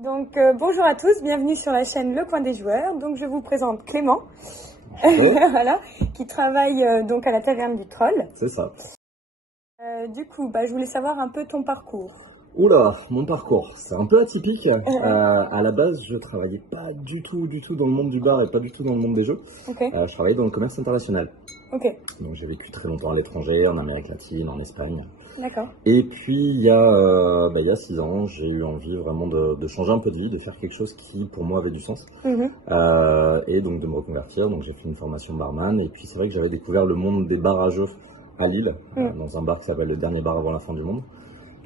Bonjour à tous, bienvenue sur la chaîne Le Coin des Joueurs. Donc je vous présente Clément, Oui, voilà, qui travaille donc à la Taverne du Troll. c'est ça. Je voulais savoir un peu ton parcours. Oula, mon parcours, c'est un peu atypique. À la base, je travaillais pas du tout dans le monde du bar et pas du tout dans le monde des jeux. Ok, Je travaillais dans le commerce international. ok, Donc j'ai vécu très longtemps à l'étranger, en Amérique latine, en Espagne. d'accord. Et puis il y a 6 ans, j'ai eu envie vraiment de changer un peu de vie, de faire quelque chose qui pour moi avait du sens. Mhm, Et donc de me reconvertir. Donc j'ai fait une formation barman. Et puis c'est vrai que j'avais découvert le monde des bars à jeux à Lille, dans un bar qui s'appelle le dernier bar avant la fin du monde.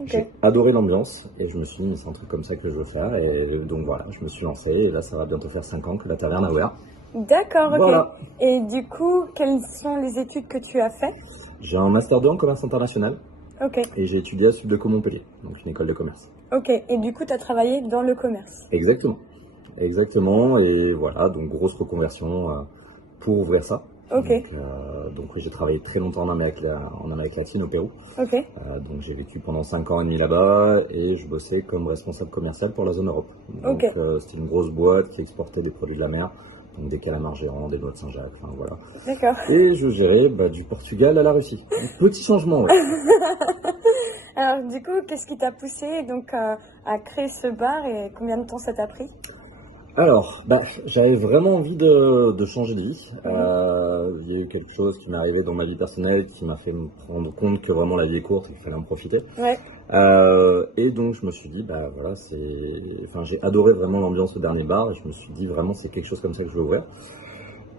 ok. J'ai adoré l'ambiance et je me suis dit, c'est un truc comme ça que je veux faire. Et donc voilà, je me suis lancé et là, ça va bientôt faire 5 ans que la taverne a ouvert. D'accord, ok. Voilà. Et du coup, quelles sont les études que tu as fait? J'ai un master 2 en commerce international Ok, et j'ai étudié à Subdeco Montpellier, donc une école de commerce. ok. Et du coup, tu as travaillé dans le commerce. Exactement. Exactement. Et voilà, donc grosse reconversion pour ouvrir ça. Ok, Donc oui, j'ai travaillé très longtemps en Amérique latine, au Pérou. ok, Donc j'ai vécu pendant 5 ans et demi là-bas et je bossais comme responsable commercial pour la zone Europe. Donc ok. c'était une grosse boîte qui exportait des produits de la mer, donc des calamars géants, des noix de Saint-Jacques, enfin voilà. D'accord. Et je gérais du Portugal à la Russie. Donc, petit changement, ouais. Alors du coup, qu'est-ce qui t'a poussé donc à créer ce bar et combien de temps ça t'a pris? Alors, j'avais vraiment envie de changer de vie. Mhm. Il y a eu quelque chose qui m'est arrivé dans ma vie personnelle qui m'a fait me rendre compte que vraiment la vie est courte et qu'il fallait en profiter. Ouais, Et donc je me suis dit, j'ai adoré vraiment l'ambiance au dernier bar et je me suis dit vraiment c'est quelque chose comme ça que je veux ouvrir.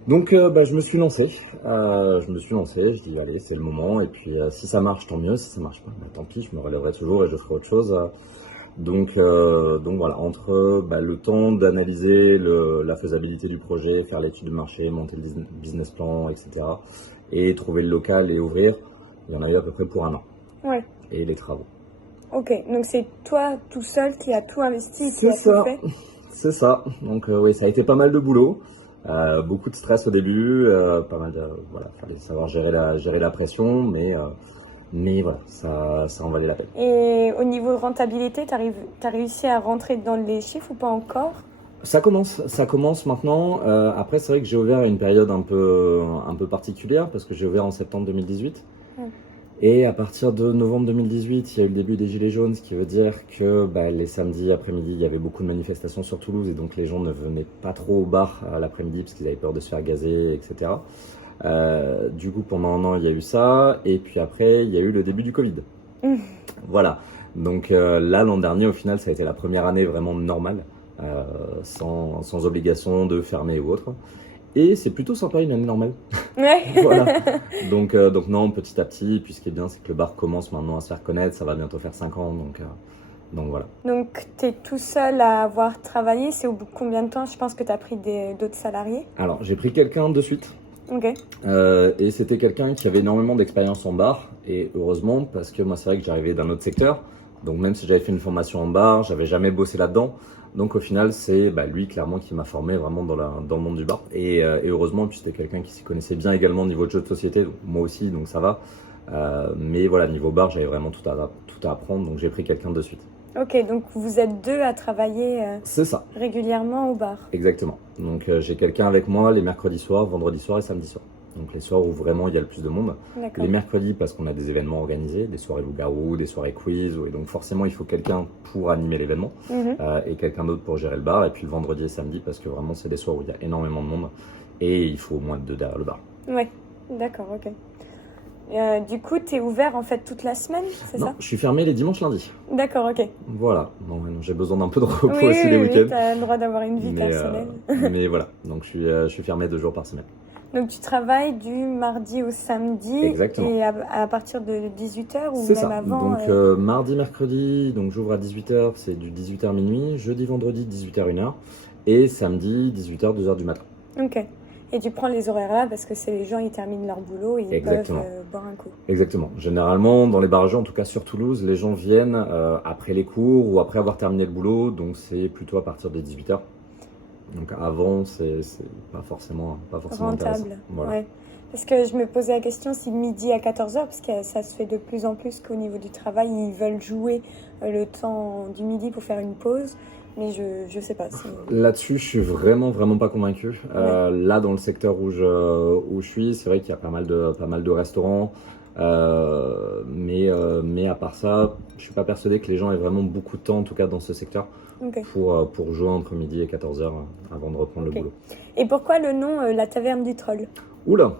Donc je me suis lancé, je dis allez c'est le moment et puis si ça marche tant mieux, si ça marche pas, tant pis, je me relèverai toujours et je ferai autre chose. Donc voilà, entre le temps d'analyser la faisabilité du projet, faire l'étude de marché, monter le business plan, etc. et trouver le local et ouvrir, il y en a eu à peu près pour 1 an. ouais. Et les travaux. Ok, donc c'est toi tout seul qui as tout investi, qui C'est as tout ça, fait. c'est ça. Donc oui, ça a été pas mal de boulot, beaucoup de stress au début, pas mal de voilà, fallait savoir gérer la pression, mais voilà, ça en valait la peine. Et au niveau rentabilité, t'as réussi à rentrer dans les chiffres ou pas encore? Ça commence maintenant. Après, c'est vrai que j'ai ouvert à une période un peu particulière parce que j'ai ouvert en septembre 2018. Mm. Et à partir de novembre 2018, il y a eu le début des Gilets jaunes, ce qui veut dire que les samedis après-midi, il y avait beaucoup de manifestations sur Toulouse et donc les gens ne venaient pas trop au bar l'après-midi parce qu'ils avaient peur de se faire gazer, etc. Du coup, pendant 1 an, il y a eu ça. Et puis après, il y a eu le début du Covid. Mm. Voilà. Donc là, l'an dernier, au final, ça a été la première année vraiment normale, sans obligation de fermer ou autre. Et c'est plutôt sympa une année normale. Ouais. Voilà. Donc non, petit à petit. Puis ce qui est bien, c'est que le bar commence maintenant à se faire connaître. Ça va bientôt faire 5 ans. Donc voilà. Donc t'es tout seul à avoir travaillé, c'est au bout de combien de temps? Je pense que t'as pris d'autres salariés. Alors j'ai pris quelqu'un de suite. Ok, Et c'était quelqu'un qui avait énormément d'expérience en bar. Et heureusement, parce que moi, c'est vrai que j'arrivais d'un autre secteur. Donc même si j'avais fait une formation en bar, j'avais jamais bossé là-dedans. Donc au final, c'est lui clairement qui m'a formé vraiment dans le monde du bar. Et heureusement, puis c'était quelqu'un qui s'y connaissait bien également au niveau de jeux de société. Donc, moi aussi, donc ça va. Mais voilà, niveau bar, j'avais vraiment tout à apprendre. Donc j'ai pris quelqu'un de suite. ok, donc vous êtes deux à travailler C'est ça, régulièrement au bar. exactement. Donc j'ai quelqu'un avec moi les mercredis soirs, vendredis soirs et samedi soir. Donc les soirs où vraiment il y a le plus de monde. D'accord. Les mercredis parce qu'on a des événements organisés, des soirées loup-garou, des soirées quiz, et donc forcément il faut quelqu'un pour animer l'événement Mhm. et quelqu'un d'autre pour gérer le bar. Et puis le vendredi et samedi parce que vraiment c'est des soirs où il y a énormément de monde et il faut au moins 2 derrière le bar. Ouais, d'accord, ok. Du coup, t'es ouvert en fait toute la semaine, c'est Non, ça? je suis fermé les dimanches lundis. D'accord, ok. Voilà, non, j'ai besoin d'un peu de repos Oui, aussi les oui, week-ends. t'as le droit d'avoir une vie personnelle. Mais voilà, donc je suis fermé 2 jours par semaine. Donc tu travailles du mardi au samedi Exactement. et à partir de 18h ou C'est même ça. avant Donc mardi, mercredi, donc j'ouvre à 18h, c'est du 18h minuit. Jeudi, vendredi, 18h 1h. Et samedi, 18h, 2h du matin. Ok. Et tu prends les horaires là parce que c'est les gens, ils terminent leur boulot et ils Exactement. peuvent boire un coup. Exactement. Généralement, dans les bar à jeux, en tout cas sur Toulouse, les gens viennent après les cours ou après avoir terminé le boulot. Donc c'est plutôt à partir des 18h. Donc avant, c'est pas forcément intéressant. Rentable. Voilà. Ouais. Parce que je me posais la question si midi à 14h, parce que ça se fait de plus en plus qu'au niveau du travail, ils veulent jouer le temps du midi pour faire une pause. mais je sais pas. Là-dessus, je suis vraiment pas convaincu. Là, dans le secteur où je suis, c'est vrai qu'il y a pas mal de restaurants. Mais à part ça, je suis pas persuadé que les gens aient vraiment beaucoup de temps, en tout cas dans ce secteur, pour jouer entre midi et 14h avant de reprendre le boulot. Et pourquoi le nom La Taverne du Troll? Oula.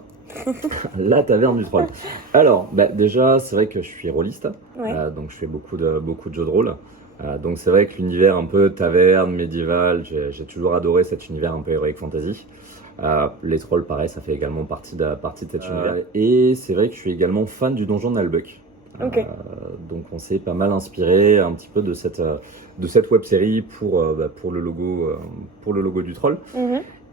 La Taverne du Troll. Alors, déjà, c'est vrai que je suis rôliste, donc je fais beaucoup de jeux de rôle. Donc c'est vrai que l'univers un peu taverne, médiéval, j'ai toujours adoré cet univers un peu heroic fantasy. Les trolls, pareil, ça fait également partie de cet univers. Et c'est vrai que je suis également fan du donjon Nalbuck. Donc on s'est pas mal inspiré un petit peu de cette web-série pour le logo du troll.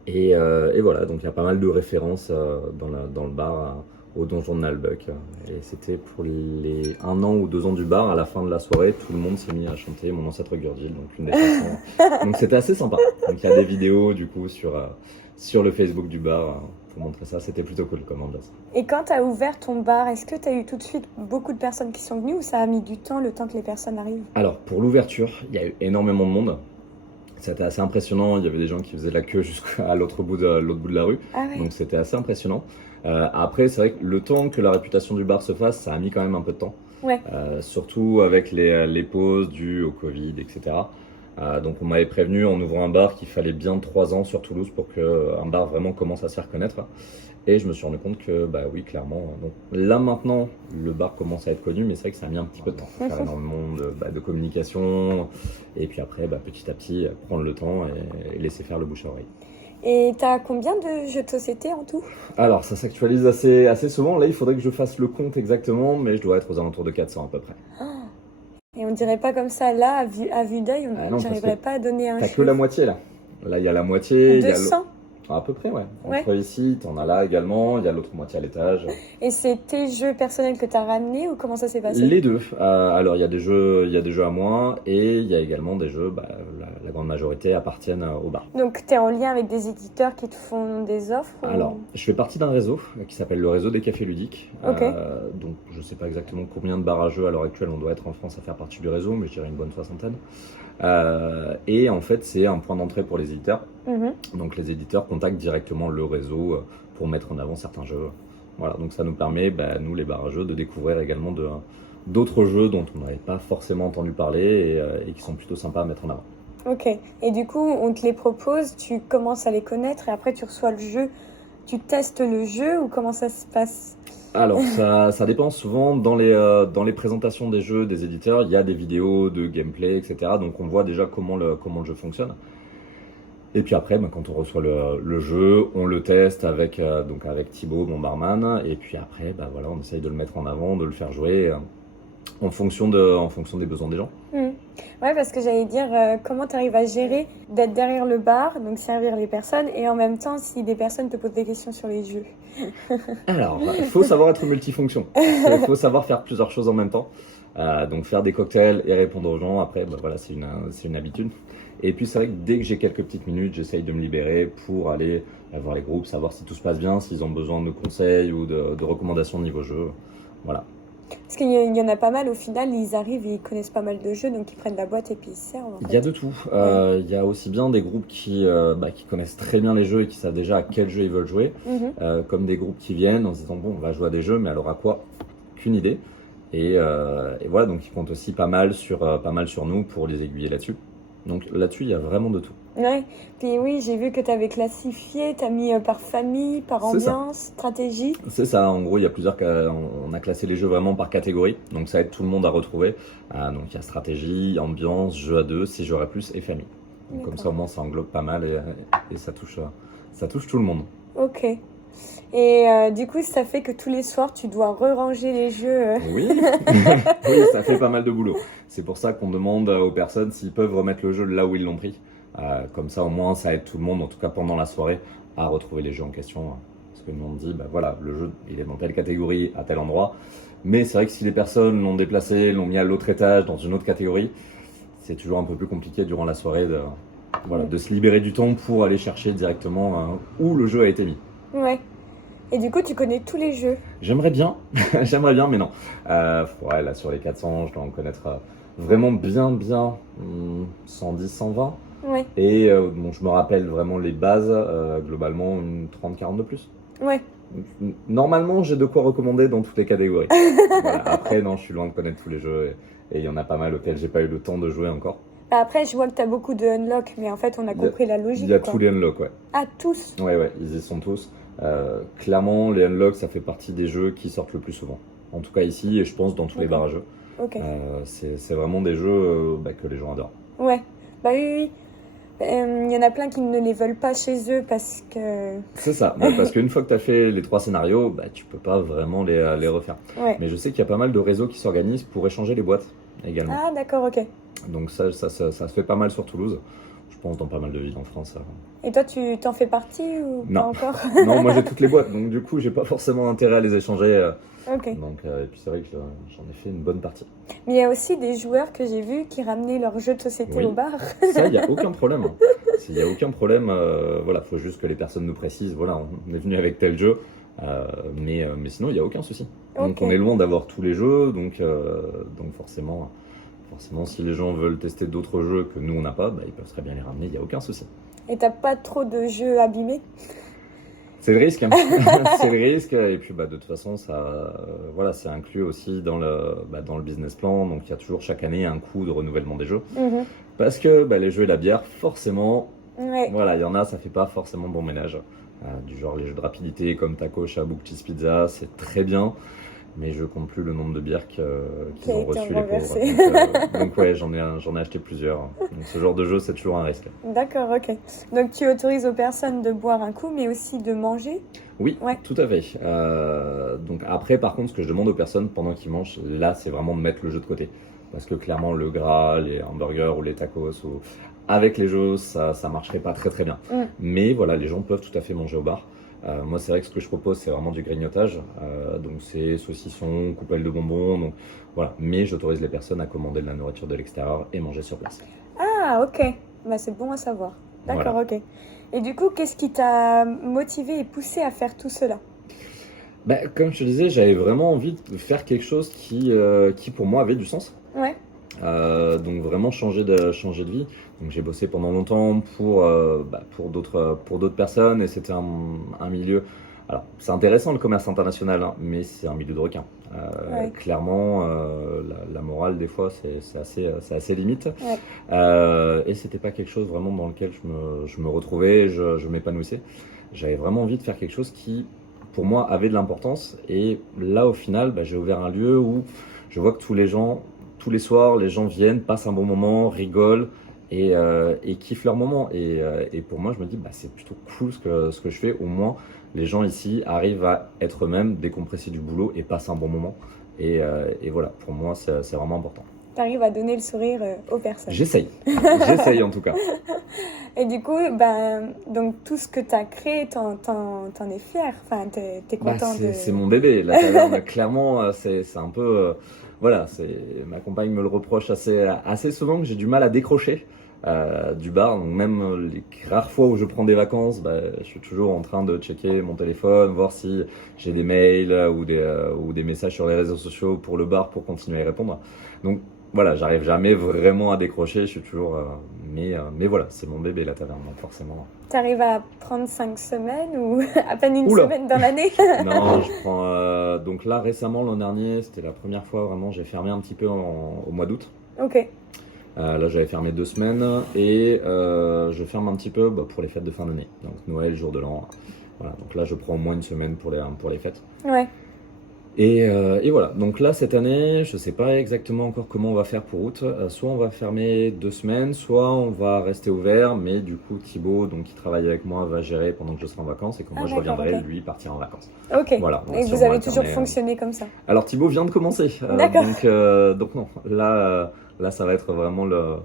Et voilà, donc il y a pas mal de références dans le bar au donjon de Nalbuck. Et c'était pour les 1 an ou 2 ans du bar, à la fin de la soirée, tout le monde s'est mis à chanter Mon ancêtre Gurdil, donc une des chansons. Donc c'était assez sympa. Donc il y a des vidéos du coup sur le Facebook du bar pour montrer ça, c'était plutôt cool comme ambiance. Et quand tu as ouvert ton bar, est-ce que tu as eu tout de suite beaucoup de personnes qui sont venues ou ça a mis du temps, le temps que les personnes arrivent? Alors pour l'ouverture, il y a eu énormément de monde. C'était assez impressionnant, il y avait des gens qui faisaient la queue jusqu'à l'autre bout de la rue, donc c'était assez impressionnant. Après, c'est vrai que le temps que la réputation du bar se fasse, ça a mis quand même un peu de temps. Surtout avec les pauses dues au Covid, etc. Donc on m'avait prévenu en ouvrant un bar qu'il fallait bien 3 ans sur Toulouse pour qu'un bar vraiment commence à se faire connaître. Et je me suis rendu compte que, oui, clairement, donc, là maintenant, le bar commence à être connu, mais c'est vrai que ça a mis un petit peu de temps. Faire énormément de communication, et puis après, petit à petit, prendre le temps et laisser faire le bouche à oreille. Et t'as combien de jeux de société en tout? Alors, ça s'actualise assez souvent. Là, il faudrait que je fasse le compte exactement, mais je dois être aux alentours de 400 à peu près. Et on dirait pas comme ça, là, à vue d'œil, j'arriverais pas à donner un chiffre. T'as que la moitié, là. Là, il y a la moitié. 200 à peu près, ouais. Entre ici, t'en as là également, il y a l'autre moitié à l'étage. Et c'est tes jeux personnels que t'as ramenés ou comment ça s'est passé? Les deux. Alors, il y a des jeux à moi et il y a également des jeux, la grande majorité appartiennent au bar. Donc, t'es en lien avec des éditeurs qui te font des offres Alors, je fais partie d'un réseau qui s'appelle le réseau des cafés ludiques. Donc, je sais pas exactement combien de bars à jeux à l'heure actuelle on doit être en France à faire partie du réseau, mais je dirais une bonne 60aine. Et en fait, c'est un point d'entrée pour les éditeurs. Donc les éditeurs contactent directement le réseau pour mettre en avant certains jeux. Voilà, donc ça nous permet, nous les bars à jeux, de découvrir également d'autres jeux dont on n'avait pas forcément entendu parler et qui sont plutôt sympas à mettre en avant. Ok, et du coup on te les propose, tu commences à les connaître et après tu reçois le jeu, tu testes le jeu ou comment ça se passe? Alors ça dépend. Souvent dans les présentations des jeux des éditeurs, il y a des vidéos de gameplay, etc. Donc on voit déjà comment le jeu fonctionne. Et puis après, quand on reçoit le jeu, on le teste avec Thibaut, mon barman. Et puis après, voilà, on essaye de le mettre en avant, de le faire jouer en fonction des besoins des gens. Ouais, parce que j'allais dire, comment tu arrives à gérer d'être derrière le bar, donc servir les personnes, et en même temps, si des personnes te posent des questions sur les jeux. Alors, il faut savoir être multifonction. Il faut savoir faire plusieurs choses en même temps. Donc faire des cocktails et répondre aux gens, après, voilà, c'est une habitude. Et puis c'est vrai que dès que j'ai quelques petites minutes, j'essaye de me libérer pour aller voir les groupes, savoir si tout se passe bien, s'ils ont besoin de conseils ou de recommandations de niveau jeu. Voilà. Parce qu'il y en a pas mal, au final, ils arrivent, ils connaissent pas mal de jeux, donc ils prennent la boîte et puis ils se servent. Il y a de tout. Il y a aussi bien des groupes qui connaissent très bien les jeux et qui savent déjà à quel jeu ils veulent jouer, comme des groupes qui viennent en se disant on va jouer à des jeux, mais alors à quoi? Aucune idée. Et voilà, donc ils comptent aussi pas mal sur nous pour les aiguiller là-dessus. Donc là-dessus, il y a vraiment de tout. Ouais, puis oui, j'ai vu que tu avais classifié, tu as mis par famille, par ambiance, stratégie. C'est ça, en gros, il y a on a classé les jeux vraiment par catégorie, donc ça aide tout le monde à retrouver. Donc il y a stratégie, ambiance, jeu à deux, 6 joueurs et plus et famille. Donc comme ça, au moins, ça englobe pas mal et ça touche tout le monde. Ok. Et du coup, ça fait que tous les soirs, tu dois re-ranger les jeux. Oui. Oui, ça fait pas mal de boulot. C'est pour ça qu'on demande aux personnes s'ils peuvent remettre le jeu là où ils l'ont pris. Comme ça, au moins, ça aide tout le monde, en tout cas pendant la soirée, à retrouver les jeux en question. Parce que nous, on dit, voilà, le jeu, il est dans telle catégorie, à tel endroit. Mais c'est vrai que si les personnes l'ont déplacé, l'ont mis à l'autre étage, dans une autre catégorie, c'est toujours un peu plus compliqué durant la soirée de se libérer du temps pour aller chercher directement où le jeu a été mis. Ouais. Et du coup, tu connais tous les jeux. J'aimerais bien, j'aimerais bien, mais non. Ouais, là, sur les 400, je dois en connaître vraiment bien, 110, 120. Ouais, Et bon, je me rappelle vraiment les bases, globalement, une 30-40 de plus. ouais. Normalement, j'ai de quoi recommander dans toutes les catégories. Voilà. Après, non, je suis loin de connaître tous les jeux et il y en a pas mal auxquels j'ai pas eu le temps de jouer encore. Après, je vois que tu as beaucoup de unlock, mais en fait, on a Il y a, compris la il logique, y a quoi. tous les unlocks, ouais. Ah, tous. Ouais, ils y sont tous. Clairement, les unlocks, ça fait partie des jeux qui sortent le plus souvent. En tout cas ici, et je pense dans tous les D'accord. barrages. Ok. C'est vraiment des jeux que les gens adorent. Ouais. Bah oui, oui. Il y en a plein qui ne les veulent pas chez eux parce que... C'est ça, parce qu'une fois que tu as fait les 3 scénarios, tu peux pas vraiment les refaire. Ouais. Mais je sais qu'il y a pas mal de réseaux qui s'organisent pour échanger les boîtes également. Ah, d'accord, ok. Donc ça se fait pas mal sur Toulouse. Je pense dans pas mal de villes en France. Et toi, tu t'en fais partie ou pas Non. encore? Non, moi j'ai toutes les boîtes, donc du coup j'ai pas forcément intérêt à les échanger. Ok. Donc, et puis c'est vrai que j'en ai fait une bonne partie. Mais il y a aussi des joueurs que j'ai vus qui ramenaient leurs jeux de société Oui. au bar. Ça, il n'y a aucun problème. Il n'y a aucun problème. Voilà, faut juste que les personnes nous précisent, voilà, on est venu avec tel jeu. Mais sinon, il n'y a aucun souci. Donc Ok. on est loin d'avoir tous les jeux, donc forcément, si les gens veulent tester d'autres jeux que nous on n'a pas, ils peuvent très bien les ramener, il n'y a aucun souci. Et t'as pas trop de jeux abîmés? C'est le risque, hein. C'est le risque, et puis de toute façon, ça, voilà, c'est inclus aussi dans dans le business plan, donc il y a toujours chaque année un coût de renouvellement des jeux. Mhm. Parce que les jeux et la bière, forcément, Ouais. voilà, il y en a, ça fait pas forcément bon ménage. Du genre les jeux de rapidité comme Taco, Shabouk, Cheese Pizza, c'est très bien, mais je compte plus le nombre de bières qu'ils Qui a ont été reçu les pauvres. renversé. Donc ouais, j'en ai acheté plusieurs. Donc ce genre de jeu, c'est toujours un risque. D'accord, ok. Donc tu autorises aux personnes de boire un coup, mais aussi de manger? Oui, Ouais. tout à fait. Donc après, par contre, ce que je demande aux personnes pendant qu'ils mangent, là, c'est vraiment de mettre le jeu de côté. Parce que clairement, le gras, les hamburgers ou les tacos, avec les jeux, ça marcherait pas très très bien. Mm. Mais voilà, les gens peuvent tout à fait manger au bar. Moi, c'est vrai que ce que je propose, c'est vraiment du grignotage. Donc c'est saucisson, coupelle de bonbons. Donc voilà. Mais j'autorise les personnes à commander de la nourriture de l'extérieur et manger sur place. Ah, ok. Bah, c'est bon à savoir. D'accord, ok. Et du coup, qu'est-ce qui t'a motivé et poussé à faire tout cela? Comme je te disais, j'avais vraiment envie de faire quelque chose qui pour moi avait du sens. Ouais. Donc vraiment changer de vie. Donc j'ai bossé pendant longtemps pour d'autres personnes et c'était un milieu. Alors c'est intéressant le commerce international, hein, mais c'est un milieu de requins. Ouais. Clairement, la morale des fois c'est assez limite. Ouais. Et c'était pas quelque chose vraiment dans lequel je me retrouvais, je m'épanouissais. J'avais vraiment envie de faire quelque chose qui pour moi avait de l'importance et là au final j'ai ouvert un lieu où je vois que tous les soirs, les gens viennent, passent un bon moment, rigolent et kiffent leur moment. Et pour moi, je me dis, c'est plutôt cool ce que je fais. Au moins, les gens ici arrivent à être eux-mêmes, décompresser du boulot et passer un bon moment. Et voilà, pour moi, c'est vraiment important. T'arrives à donner le sourire aux personnes. J'essaye en tout cas. Et du coup, donc tout ce que t'as créé, t'en es fier. Enfin, t'es content de... C'est mon bébé. La taverne, clairement, c'est un peu... voilà, ma compagne me le reproche assez souvent que j'ai du mal à décrocher du bar. Donc même les rares fois où je prends des vacances, je suis toujours en train de checker mon téléphone, voir si j'ai des mails ou des messages sur les réseaux sociaux pour le bar pour continuer à y répondre. Donc voilà, j'arrive jamais vraiment à décrocher, je suis toujours... mais voilà, c'est mon bébé la taverne, donc forcément... T'arrives à prendre 5 semaines ou à peine une Oula. semaine dans l'année? Non, je prends... donc là, récemment, l'an dernier, c'était la première fois, vraiment, j'ai fermé un petit peu au mois d'août. Ok. Là, j'avais fermé 2 semaines et je ferme un petit peu pour les fêtes de fin d'année. Donc Noël, jour de l'an. Voilà, donc là, je prends au moins une semaine pour les fêtes. Ouais. Et voilà, donc là cette année, je sais pas exactement encore comment on va faire pour août. Soit on va fermer 2 semaines, soit on va rester ouvert, mais du coup Thibaut, donc qui travaille avec moi, va gérer pendant que je serai en vacances et que moi je d'accord, reviendrai, ok. lui, partir en vacances. Ok. Voilà, Et si vous on va avez toujours alterner, fonctionné comme ça? Alors Thibaut vient de commencer, D'accord. donc non, là ça va être vraiment le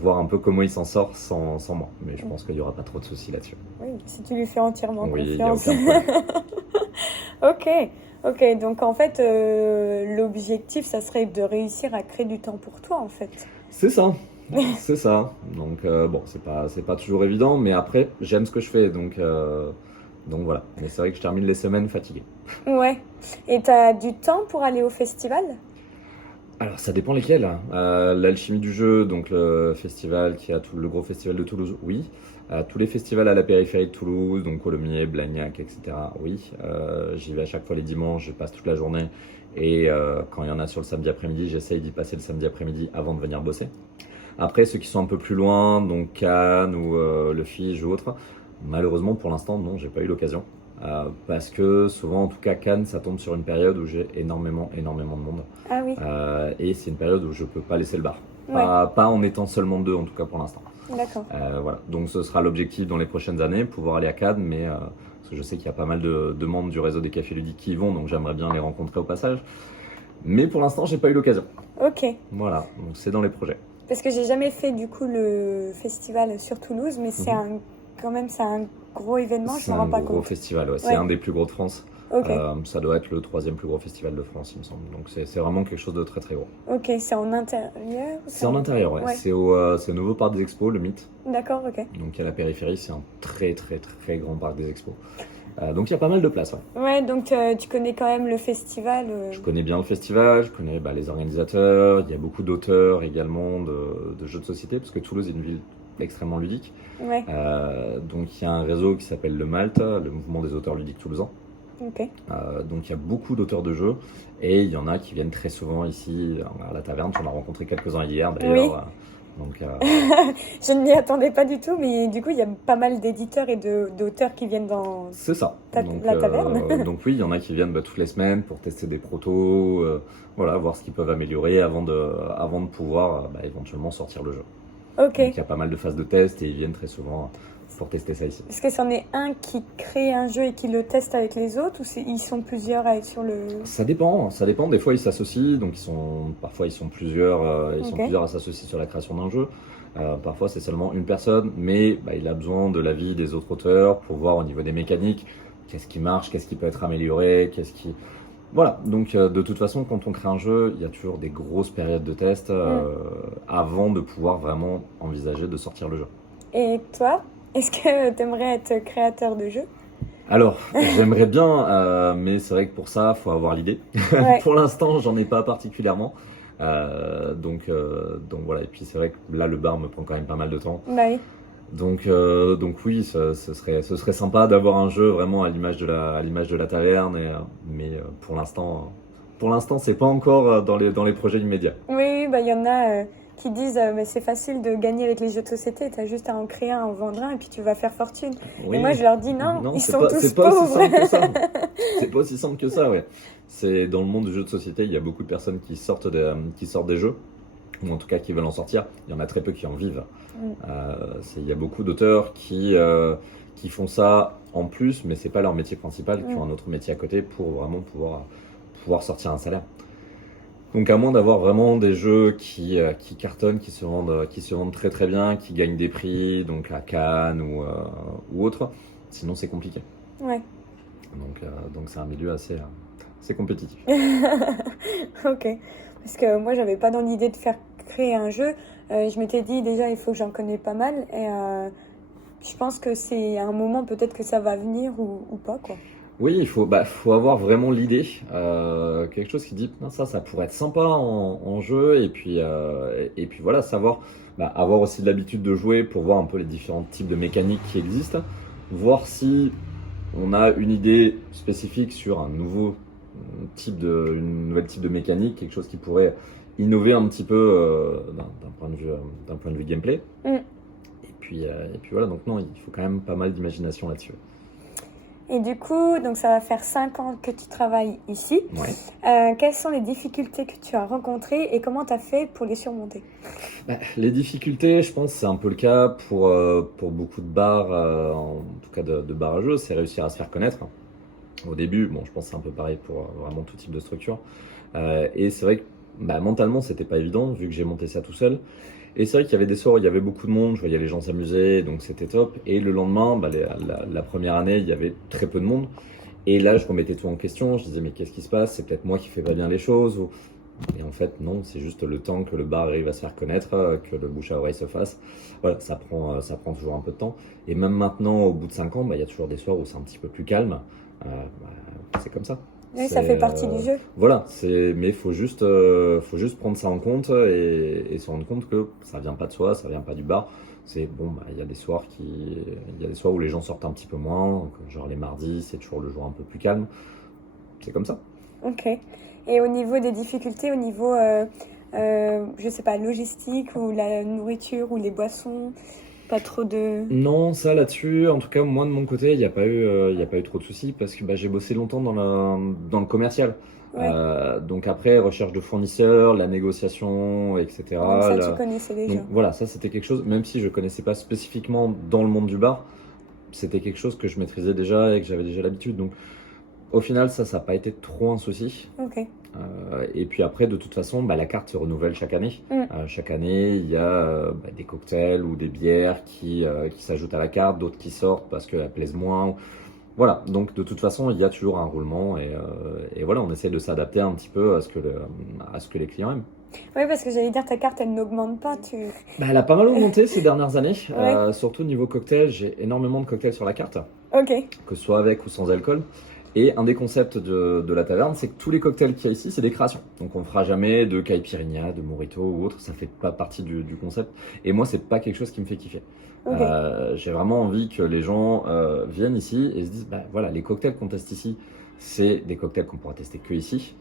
voir un peu comment il s'en sort sans moi, mais je pense qu'il y aura pas trop de soucis là-dessus. Oui, si tu lui fais entièrement Oui, il y a confiance. aucun problème. Ok, donc en fait, l'objectif, ça serait de réussir à créer du temps pour toi, en fait. C'est ça, c'est ça. Donc bon, c'est pas toujours évident, mais après j'aime ce que je fais, donc Donc voilà, mais c'est vrai que je termine les semaines fatigué. Ouais. Et t'as du temps pour aller au festival? Alors ça dépend lesquels, hein. L'Alchimie du jeu, donc le festival qui a tout le gros festival de Toulouse, oui. Tous les festivals à la périphérie de Toulouse, donc Colomiers, Blagnac, etc. Oui. J'y vais à chaque fois les dimanches, je passe toute la journée. Et quand il y en a sur le samedi après-midi, j'essaye d'y passer le samedi après-midi avant de venir bosser. Après, ceux qui sont un peu plus loin, donc Cannes ou le Fige ou autre, malheureusement pour l'instant, non, j'ai pas eu l'occasion. Parce que souvent, en tout cas, Cannes, ça tombe sur une période où j'ai énormément de monde. Ah oui, Et c'est une période où je peux pas laisser le bar. ouais, Pas en étant seulement deux, en tout cas pour l'instant. d'accord. Voilà. Donc ce sera l'objectif dans les prochaines années, pouvoir aller à Cannes, mais parce que je sais qu'il y a pas mal de membres du réseau des cafés ludiques qui y vont, donc j'aimerais bien les rencontrer au passage. Mais pour l'instant, j'ai pas eu l'occasion. Ok. Voilà, donc c'est dans les projets. Parce que j'ai jamais fait du coup le festival sur Toulouse, mais c'est Mhm. quand même c'est un gros événement, je C'est me un rends pas gros compte. festival, ouais. C'est Ouais. un des plus gros de France. Ok. Ça doit être le troisième plus gros festival de France, il me semble. Donc c'est vraiment quelque chose de très très gros. Ok, c'est en intérieur? C'est en intérieur, ouais. Ouais. C'est au nouveau parc des expos, le Mythe. D'accord, ok. Donc à la périphérie, c'est un très très très grand parc des expos. Donc il y a pas mal de place, ouais. Ouais, donc tu connais quand même le festival. Je connais bien le festival, je connais les organisateurs, il y a beaucoup d'auteurs également de jeux de société, parce que Toulouse est une ville extrêmement ludique. Ouais, Donc il y a un réseau qui s'appelle le MALT, le Mouvement des auteurs ludiques toulousains. ok. Donc il y a beaucoup d'auteurs de jeux, et il y en a qui viennent très souvent ici à la taverne. J'en ai rencontré quelques-uns hier d'ailleurs. Oui. Donc Je ne m'y attendais pas du tout, mais du coup, il y a pas mal d'éditeurs et d'auteurs qui viennent dans c'est ça. Donc, la taverne. donc oui, il y en a qui viennent toutes les semaines pour tester des protos, voilà, voir ce qu'ils peuvent améliorer avant de pouvoir éventuellement sortir le jeu. Ok. Donc il y a pas mal de phases de test et ils viennent très souvent pour tester ça ici. Est-ce que c'en est un qui crée un jeu et qui le teste avec les autres, ou ils sont plusieurs à être sur le... Ça dépend. Des fois ils s'associent, donc parfois ils sont plusieurs, Ok. à s'associer sur la création d'un jeu. Parfois c'est seulement une personne, mais il a besoin de l'avis des autres auteurs pour voir au niveau des mécaniques qu'est-ce qui marche, qu'est-ce qui peut être amélioré, Voilà, donc de toute façon, quand on crée un jeu, il y a toujours des grosses périodes de test avant de pouvoir vraiment envisager de sortir le jeu. Et toi, est-ce que tu aimerais être créateur de jeux? Alors, j'aimerais bien, mais c'est vrai que pour ça, faut avoir l'idée. Ouais. Pour l'instant, j'en ai pas particulièrement. Donc voilà, et puis c'est vrai que là, le bar me prend quand même pas mal de temps. Bah oui. Donc oui, ce serait sympa d'avoir un jeu vraiment à l'image de la taverne, mais pour l'instant, c'est pas encore dans les projets immédiats. Oui, oui, bah il y en a qui disent mais c'est facile de gagner avec les jeux de société, t'as juste à en créer un, en vendre un et puis tu vas faire fortune. Oui. Et moi je leur dis non, ils c'est sont pas, tous c'est pas aussi pauvres. simple que ça. C'est pas aussi simple que ça, ouais. C'est dans le monde du jeu de société, il y a beaucoup de personnes qui sortent des jeux, ou en tout cas qui veulent en sortir. Il y en a très peu qui en vivent. Il y a beaucoup d'auteurs qui font ça en plus, mais c'est pas leur métier principal, qui ont un autre métier à côté pour vraiment pouvoir sortir un salaire. Donc à moins d'avoir vraiment des jeux qui cartonnent, qui se vendent très très bien, qui gagnent des prix, donc à Cannes ou autre, sinon c'est compliqué. Ouais. Donc c'est un milieu assez compétitif. Ok. Parce que moi j'avais pas dans l'idée de faire créer un jeu. Je m'étais dit déjà il faut que j'en connais pas mal et je pense que c'est à un moment peut-être que ça va venir ou pas quoi. Oui, il faut avoir vraiment l'idée, quelque chose qui dit ça pourrait être sympa en jeu, et puis voilà, savoir avoir aussi l'habitude de jouer pour voir un peu les différents types de mécaniques qui existent, voir si on a une idée spécifique sur un nouveau une nouvelle type de mécanique, quelque chose qui pourrait innover un petit peu d'un point de vue gameplay. Et puis voilà, donc non, il faut quand même pas mal d'imagination là-dessus. Et du coup, donc ça va faire 5 ans que tu travailles ici. Ouais. Quelles sont les difficultés que tu as rencontrées et comment tu as fait pour les surmonter? Les difficultés, je pense, c'est un peu le cas pour beaucoup de bars, en tout cas de bars à jeux, c'est réussir à se faire connaître. Au début, bon, je pense que c'est un peu pareil pour vraiment tout type de structure. Et c'est vrai que mentalement, c'était pas évident, vu que j'ai monté ça tout seul. Et c'est vrai qu'il y avait des soirs où il y avait beaucoup de monde, je voyais les gens s'amuser, donc c'était top. Et le lendemain, la première année, il y avait très peu de monde. Et là, je remettais tout en question, je disais mais qu'est-ce qui se passe? C'est peut-être moi qui fais pas bien les choses. Et en fait, non, c'est juste le temps que le bar arrive à se faire connaître, que le bouche à oreille se fasse. Voilà, ça prend toujours un peu de temps. Et même maintenant, au bout de 5 ans, bah, il y a toujours des soirs où c'est un petit peu plus calme. C'est comme ça. Oui, ça fait partie du jeu. Voilà, mais faut juste prendre ça en compte et se rendre compte que ça vient pas de soi, ça vient pas du bar. C'est bon, bah, il y a des soirs où les gens sortent un petit peu moins, genre les mardis, c'est toujours le jour un peu plus calme. C'est comme ça. Ok. Et au niveau des difficultés, au niveau, je sais pas, logistique ou la nourriture ou les boissons, pas trop de... Non, ça là-dessus, en tout cas moi de mon côté, il y a pas eu trop de soucis parce que bah, j'ai bossé longtemps dans le commercial. Ouais, Donc après, recherche de fournisseurs, la négociation, donc etc. ça tu connaissais déjà. Donc voilà, ça c'était quelque chose, même si je connaissais pas spécifiquement dans le monde du bar, c'était quelque chose que je maîtrisais déjà et que j'avais déjà l'habitude. Donc au final, ça n'a pas été trop un souci. Ok. Et puis après, de toute façon, bah, la carte se renouvelle chaque année. Mm. Chaque année, il y a bah, des cocktails ou des bières qui s'ajoutent à la carte, d'autres qui sortent parce qu'elles plaisent moins. Voilà, donc de toute façon, il y a toujours un roulement et voilà, on essaie de s'adapter un petit peu à ce que les clients aiment. Oui, parce que j'allais dire, ta carte, elle n'augmente pas. Bah, elle a pas mal augmenté ces dernières années, Ouais. surtout niveau cocktail. J'ai énormément de cocktails sur la carte, Ok. que ce soit avec ou sans alcool. Et un des concepts de la taverne, c'est que tous les cocktails qu'il y a ici, c'est des créations. Donc on ne fera jamais de caipirinha, de mojito ou autre, ça fait pas partie du concept. Et moi, c'est pas quelque chose qui me fait kiffer. Ok. J'ai vraiment envie que les gens viennent ici et se disent, bah voilà, les cocktails qu'on teste ici, c'est des cocktails qu'on pourra tester que ici.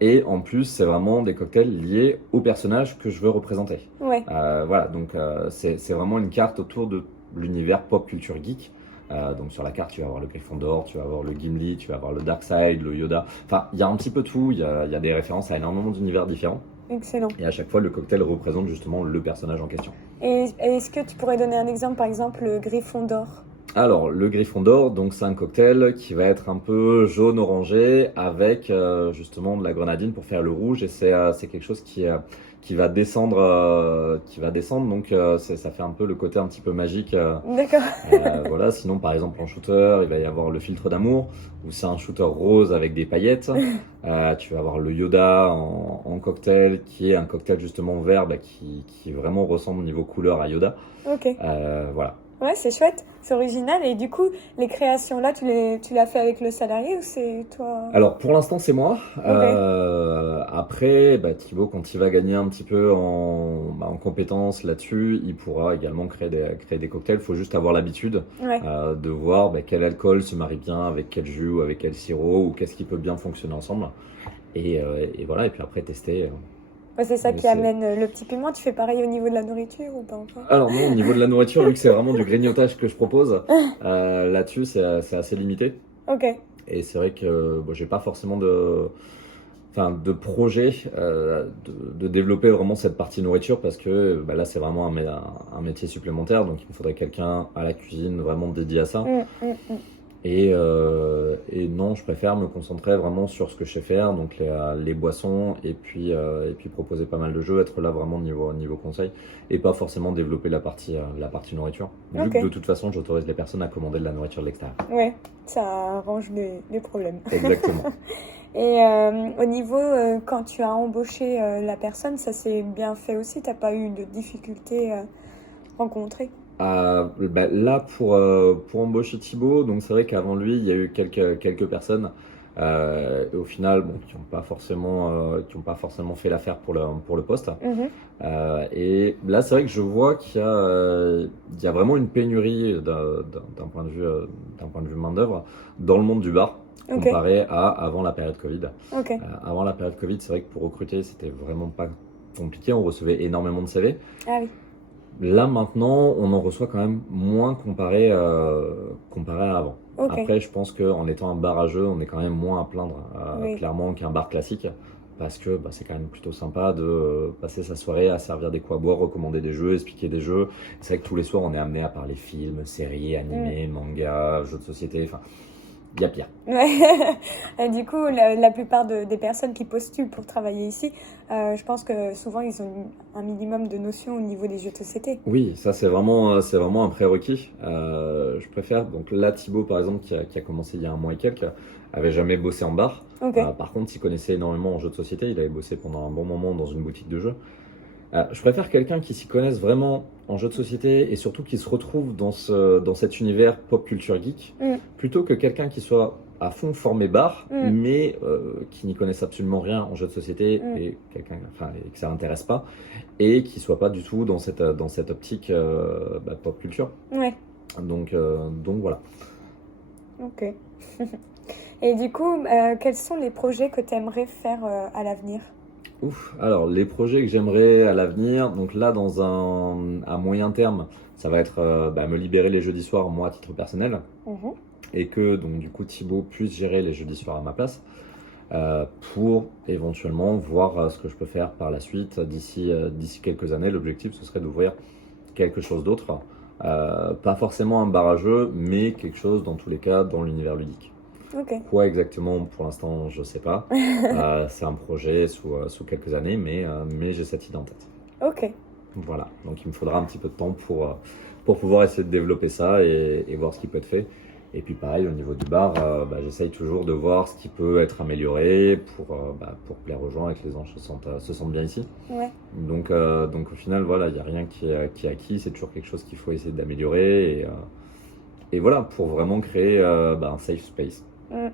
Et en plus, c'est vraiment des cocktails liés au personnage que je veux représenter. Ouais. Voilà, donc c'est vraiment une carte autour de l'univers pop culture geek. Donc sur la carte, tu vas avoir le Gryffondor, tu vas avoir le Gimli, tu vas avoir le Darkseid, le Yoda. Enfin, il y a un petit peu tout, il y a des références à énormément d'univers différents. Excellent. Et à chaque fois, le cocktail représente justement le personnage en question. Et est-ce que tu pourrais donner un exemple, par exemple, le Gryffondor? Alors, le Gryffondor, donc c'est un cocktail qui va être un peu jaune-orangé avec justement de la grenadine pour faire le rouge et c'est quelque chose qui va descendre, donc ça fait un peu le côté un petit peu magique. D'accord. Voilà, sinon par exemple en shooter, il va y avoir le filtre d'amour où c'est un shooter rose avec des paillettes. Tu vas avoir le Yoda en cocktail qui est un cocktail justement vert qui vraiment ressemble au niveau couleur à Yoda. Ok. Voilà. Ouais, c'est chouette, c'est original. Et du coup, les créations là, tu l'as fait avec le salarié ou c'est toi? Alors pour l'instant c'est moi. Ok. Après, bah, Thibaut, quand il va gagner un petit peu en compétences là-dessus, il pourra également créer des cocktails. Il faut juste avoir l'habitude Ouais. de voir bah, quel alcool se marie bien avec quel jus ou avec quel sirop ou qu'est-ce qui peut bien fonctionner ensemble. Et voilà, et puis après tester. Ouais, c'est ça Mais qui amène le petit piment. Tu fais pareil au niveau de la nourriture ou pas encore? Alors non, au niveau de la nourriture, vu que c'est vraiment du grignotage que je propose, là-dessus c'est assez limité. Ok. Et c'est vrai que bon, j'ai pas forcément de projet de développer vraiment cette partie nourriture parce que bah, là c'est vraiment un métier supplémentaire, donc il me faudrait quelqu'un à la cuisine vraiment dédié à ça. Mm. Et non, je préfère me concentrer vraiment sur ce que je sais faire, donc les boissons, et puis proposer pas mal de jeux, être là vraiment niveau conseil, et pas forcément développer la partie nourriture. Vu Ok. que de toute façon, j'autorise les personnes à commander de la nourriture de l'extérieur. Ouais, ça arrange les problèmes. Exactement. Et au niveau, quand tu as embauché la personne, ça s'est bien fait aussi? T'as pas eu de difficultés rencontrées? Bah, là, pour embaucher Thibaut, donc c'est vrai qu'avant lui, il y a eu quelques personnes, et au final, bon, qui n'ont pas forcément fait l'affaire pour le poste. Mhm. Et là, c'est vrai que je vois il y a vraiment une pénurie d'un point de vue main-d'œuvre dans le monde du bar, Ok. comparé à avant la période Covid. Ok. Avant la période Covid, c'est vrai que pour recruter, c'était vraiment pas compliqué, on recevait énormément de CV. Ah oui. Là maintenant, on en reçoit quand même moins comparé à avant. Ok. Après, je pense qu'en étant un bar à jeu, on est quand même moins à plaindre Oui. clairement qu'un bar classique parce que bah, c'est quand même plutôt sympa de passer sa soirée à servir des coups à boire, recommander des jeux, expliquer des jeux. C'est vrai que tous les soirs, on est amené à parler films, séries, animés, mangas, jeux de société. Enfin, il y a pire. Ouais. Et du coup, la plupart des personnes qui postulent pour travailler ici, je pense que souvent ils ont un minimum de notions au niveau des jeux de société. Oui, ça c'est vraiment un prérequis. Je préfère, donc là Thibaut par exemple qui a commencé il y a un mois et quelques, avait jamais bossé en bar. Ok. Par contre, il connaissait énormément en jeux de société, il avait bossé pendant un bon moment dans une boutique de jeux. Je préfère quelqu'un qui s'y connaisse vraiment en jeux de société et surtout qui se retrouve dans cet univers pop culture geek, Mm. plutôt que quelqu'un qui soit à fond formé bar, Mm. mais qui n'y connaisse absolument rien en jeux de société Mm. et que ça l'intéresse pas, et qui soit pas du tout dans cette optique pop culture. Ouais. Donc voilà. Ok. Et du coup, quels sont les projets que tu aimerais faire à l'avenir? Ouf, alors les projets que j'aimerais à l'avenir, donc là à moyen terme, ça va être me libérer les jeudis soirs moi à titre personnel Mhm. et que donc du coup Thibaut puisse gérer les jeudis soirs à ma place pour éventuellement voir ce que je peux faire par la suite d'ici quelques années. L'objectif ce serait d'ouvrir quelque chose d'autre, pas forcément un bar à jeux, mais quelque chose dans tous les cas dans l'univers ludique. Ok. Quoi exactement, pour l'instant, je sais pas. C'est un projet sous quelques années, mais j'ai cette idée en tête. Ok. Voilà, donc il me faudra un petit peu de temps pour pouvoir essayer de développer ça et voir ce qui peut être fait. Et puis pareil, au niveau du bar, j'essaye toujours de voir ce qui peut être amélioré pour plaire aux gens et que les gens se sentent bien ici. Ouais. Donc au final, voilà, il n'y a rien qui est acquis, c'est toujours quelque chose qu'il faut essayer d'améliorer. Et voilà, pour vraiment créer un safe space. Mm.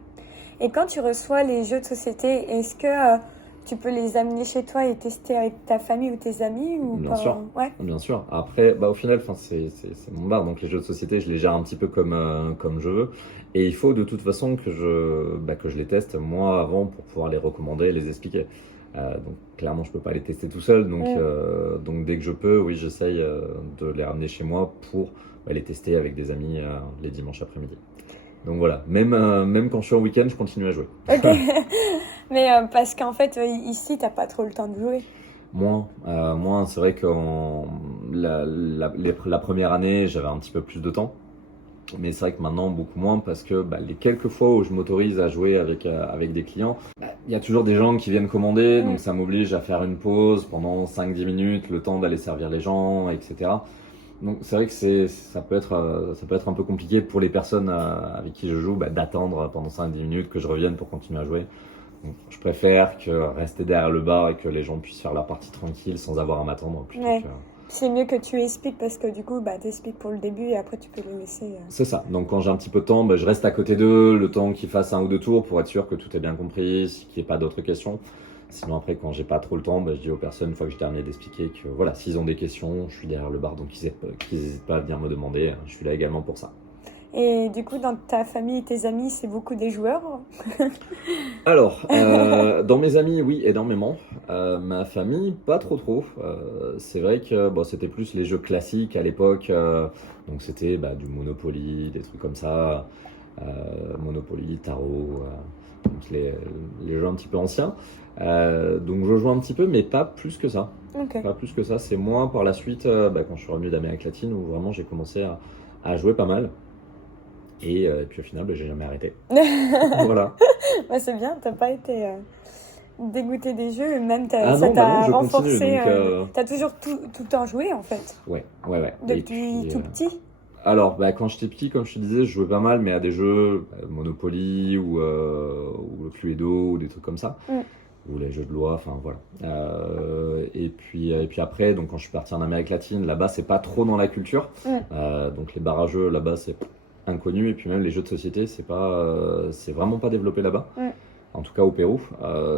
Et quand tu reçois les jeux de société, est-ce que tu peux les amener chez toi et tester avec ta famille ou tes amis ou Bien pas? sûr. Ouais. Bien sûr. Après, au final, c'est mon bar, donc les jeux de société, je les gère un petit peu comme je veux. Et il faut de toute façon que je les teste moi avant pour pouvoir les recommander et les expliquer. Donc clairement, je peux pas les tester tout seul. Donc dès que je peux, oui, j'essaye de les ramener chez moi pour les tester avec des amis les dimanches après-midi. Donc voilà, même quand je suis en week-end, je continue à jouer. Ok. Mais parce qu'en fait, ici, t'as pas trop le temps de jouer. Moins, c'est vrai que la première année, j'avais un petit peu plus de temps. Mais c'est vrai que maintenant, beaucoup moins, parce que les quelques fois où je m'autorise à jouer avec des clients, il y a toujours des gens qui viennent commander, donc ça m'oblige à faire une pause pendant 5-10 minutes, le temps d'aller servir les gens, etc. Donc c'est vrai que ça peut être un peu compliqué pour les personnes avec qui je joue d'attendre pendant 5-10 minutes que je revienne pour continuer à jouer. Donc, je préfère que rester derrière le bar et que les gens puissent faire leur partie tranquille sans avoir à m'attendre plutôt Ouais. que... C'est mieux que tu expliques parce que du coup, t'expliques pour le début et après tu peux les laisser. C'est ça. Donc quand j'ai un petit peu de temps, je reste à côté d'eux, le temps qu'ils fassent un ou deux tours pour être sûr que tout est bien compris, qu'il n'y ait pas d'autres questions. Sinon après, quand j'ai pas trop le temps, je dis aux personnes, une fois que j'ai terminé d'expliquer, que voilà, s'ils ont des questions, je suis derrière le bar, donc qu'ils n'hésitent pas à venir me demander. Je suis là également pour ça. Et du coup, dans ta famille et tes amis, c'est beaucoup des joueurs? Alors, dans mes amis, oui, énormément. Ma famille, pas trop. C'est vrai que c'était plus les jeux classiques à l'époque. Donc c'était du Monopoly, des trucs comme ça. Monopoly, Tarot, donc les jeux un petit peu anciens. Donc je joue un petit peu, mais pas plus que ça. Ok. Pas plus que ça. C'est moins par la suite, quand je suis revenu d'Amérique latine, où vraiment j'ai commencé à jouer pas mal. Et puis au final, j'ai jamais arrêté. Voilà. C'est bien, t'as pas été dégoûté des jeux, et même Ah ça non, t'a je renforcé. continue. Donc, T'as toujours tout le temps joué en fait, ouais. Et depuis puis, tout petit. alors, quand j'étais petit, comme je te disais, je jouais pas mal, mais à des jeux Monopoly ou le Cluedo ou des trucs comme ça, ou les jeux de loi, enfin voilà. Et puis après, donc quand je suis parti en Amérique latine, là-bas c'est pas trop dans la culture, donc les bars à jeux là-bas c'est inconnu, et puis même les jeux de société c'est vraiment pas développé là-bas. En tout cas au Pérou.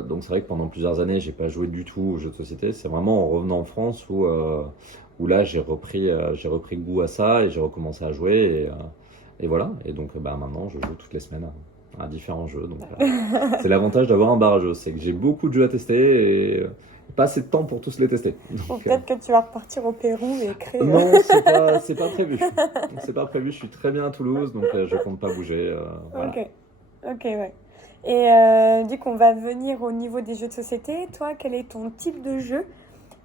Donc c'est vrai que pendant plusieurs années, j'ai pas joué du tout aux jeux de société. C'est vraiment en revenant en France où là j'ai repris goût à ça et j'ai recommencé à jouer et voilà. Et donc maintenant je joue toutes les semaines à différents jeux. Donc c'est l'avantage d'avoir un bar à jeux, c'est que j'ai beaucoup de jeux à tester et pas assez de temps pour tous les tester. Donc, Peut-être que tu vas repartir au Pérou et créer. non, c'est pas prévu. C'est pas prévu. Je suis très bien à Toulouse, donc je compte pas bouger. Voilà. Ok, ouais. Et du coup, on va venir au niveau des jeux de société. Toi, quel est ton type de jeu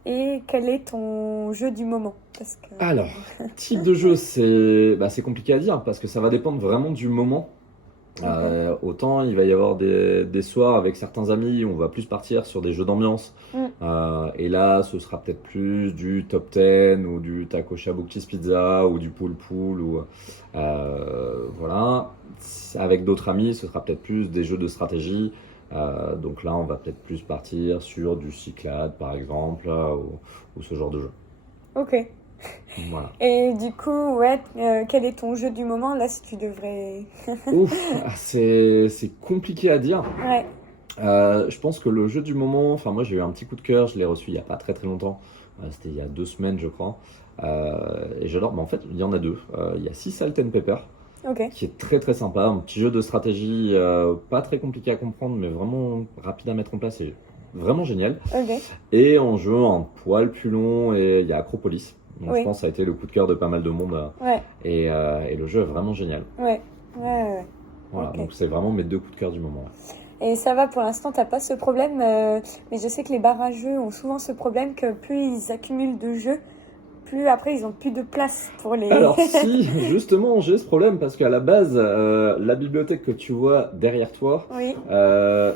et quel est ton jeu du moment? Parce que... Alors, type de jeu, c'est compliqué à dire parce que ça va dépendre vraiment du moment Ok. Autant il va y avoir des soirs avec certains amis où on va plus partir sur des jeux d'ambiance. Mm. Et là, ce sera peut-être plus du top 10 ou du taco shabu cheese pizza ou du pool pool ou voilà. Avec d'autres amis, ce sera peut-être plus des jeux de stratégie. Donc là, on va peut-être plus partir sur du Cyclade par exemple ou ce genre de jeu. Ok. Voilà. Et du coup, ouais, quel est ton jeu du moment là si tu devrais. Ouf, c'est compliqué à dire. Ouais, Je pense que le jeu du moment, enfin moi j'ai eu un petit coup de cœur, je l'ai reçu il y a pas très très longtemps, c'était il y a 2 semaines je crois, et j'adore, mais en fait il y en a deux. Il y a Sea Salt and Pepper ok. qui est très très sympa, un petit jeu de stratégie pas très compliqué à comprendre mais vraiment rapide à mettre en place et vraiment génial. Ok. Et en jeu un poil plus long, et il y a Acropolis, donc je Oui. pense que ça a été le coup de cœur de pas mal de monde, Ouais, et le jeu est vraiment génial. ouais. Ouais. Voilà, Ok. donc c'est vraiment mes deux coups de cœur du moment. Et ça va pour l'instant, t'as pas ce problème, mais je sais que les bars à jeux ont souvent ce problème que plus ils accumulent de jeux, plus après ils ont plus de place pour les. Alors si, justement, j'ai ce problème parce qu'à la base, la bibliothèque que tu vois derrière toi, Oui.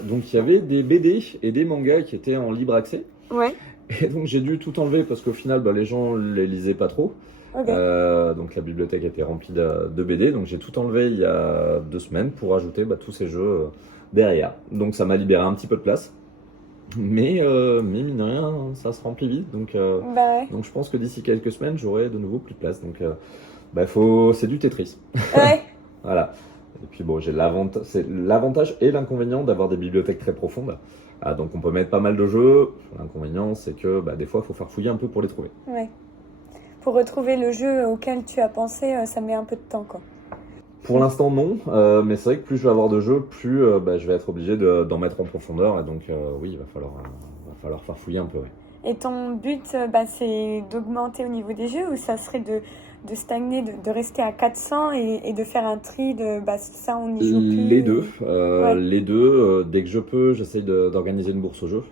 donc il y avait des BD et des mangas qui étaient en libre accès. Ouais. Et donc j'ai dû tout enlever parce qu'au final, les gens les lisaient pas trop. Ok. Donc la bibliothèque était remplie de BD, donc j'ai tout enlevé il y a 2 semaines pour ajouter tous ces jeux derrière. Donc ça m'a libéré un petit peu de place. Mais mine de rien, ça se remplit vite. Donc Bah ouais. donc je pense que d'ici quelques semaines, j'aurai de nouveau plus de place. Donc c'est du Tetris. Ouais. Voilà. Et puis bon, c'est l'avantage et l'inconvénient d'avoir des bibliothèques très profondes. Donc on peut mettre pas mal de jeux. L'inconvénient, c'est que des fois, il faut faire fouiller un peu pour les trouver. Ouais. Pour retrouver le jeu auquel tu as pensé, ça met un peu de temps, quoi. Pour l'instant, non. Mais c'est vrai que plus je vais avoir de jeux, plus je vais être obligé d'en mettre en profondeur. Et donc oui, il va falloir faire fouiller un peu. Ouais. Et ton but, c'est d'augmenter au niveau des jeux ou ça serait de stagner, de rester à 400 et de faire un tri de ça on n'y joue plus. Les deux. Ouais. Les deux. Dès que je peux, j'essaye d'organiser une bourse aux jeux.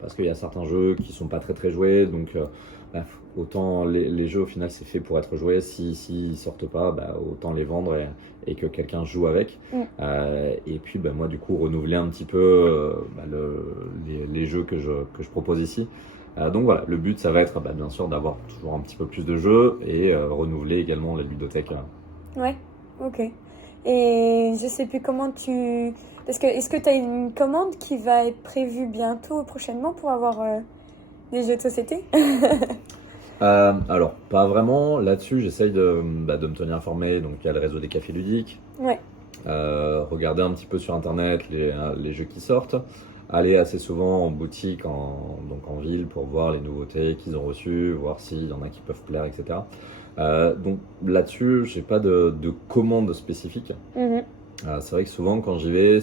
Parce qu'il y a certains jeux qui sont pas très très joués. Donc autant les jeux au final c'est fait pour être joués. Si ils sortent pas, autant les vendre et que quelqu'un joue avec. Et puis moi du coup renouveler un petit peu les jeux que je propose ici. Donc voilà, le but ça va être bien sûr d'avoir toujours un petit peu plus de jeux et renouveler également la ludothèque. Ouais, ok. Et je sais plus comment tu. Parce que est-ce que tu as une commande qui va être prévue bientôt, prochainement, pour avoir des jeux de société? Alors, pas vraiment. Là-dessus, j'essaye de me tenir informé. Donc, il y a le réseau des cafés ludiques. Ouais, Regarder un petit peu sur Internet les jeux qui sortent. Aller assez souvent en boutique, donc en ville, pour voir les nouveautés qu'ils ont reçues, voir s'il y en a qui peuvent plaire, etc. Donc, là-dessus, j'ai pas de commande spécifique. mhm. C'est vrai que souvent, quand j'y vais,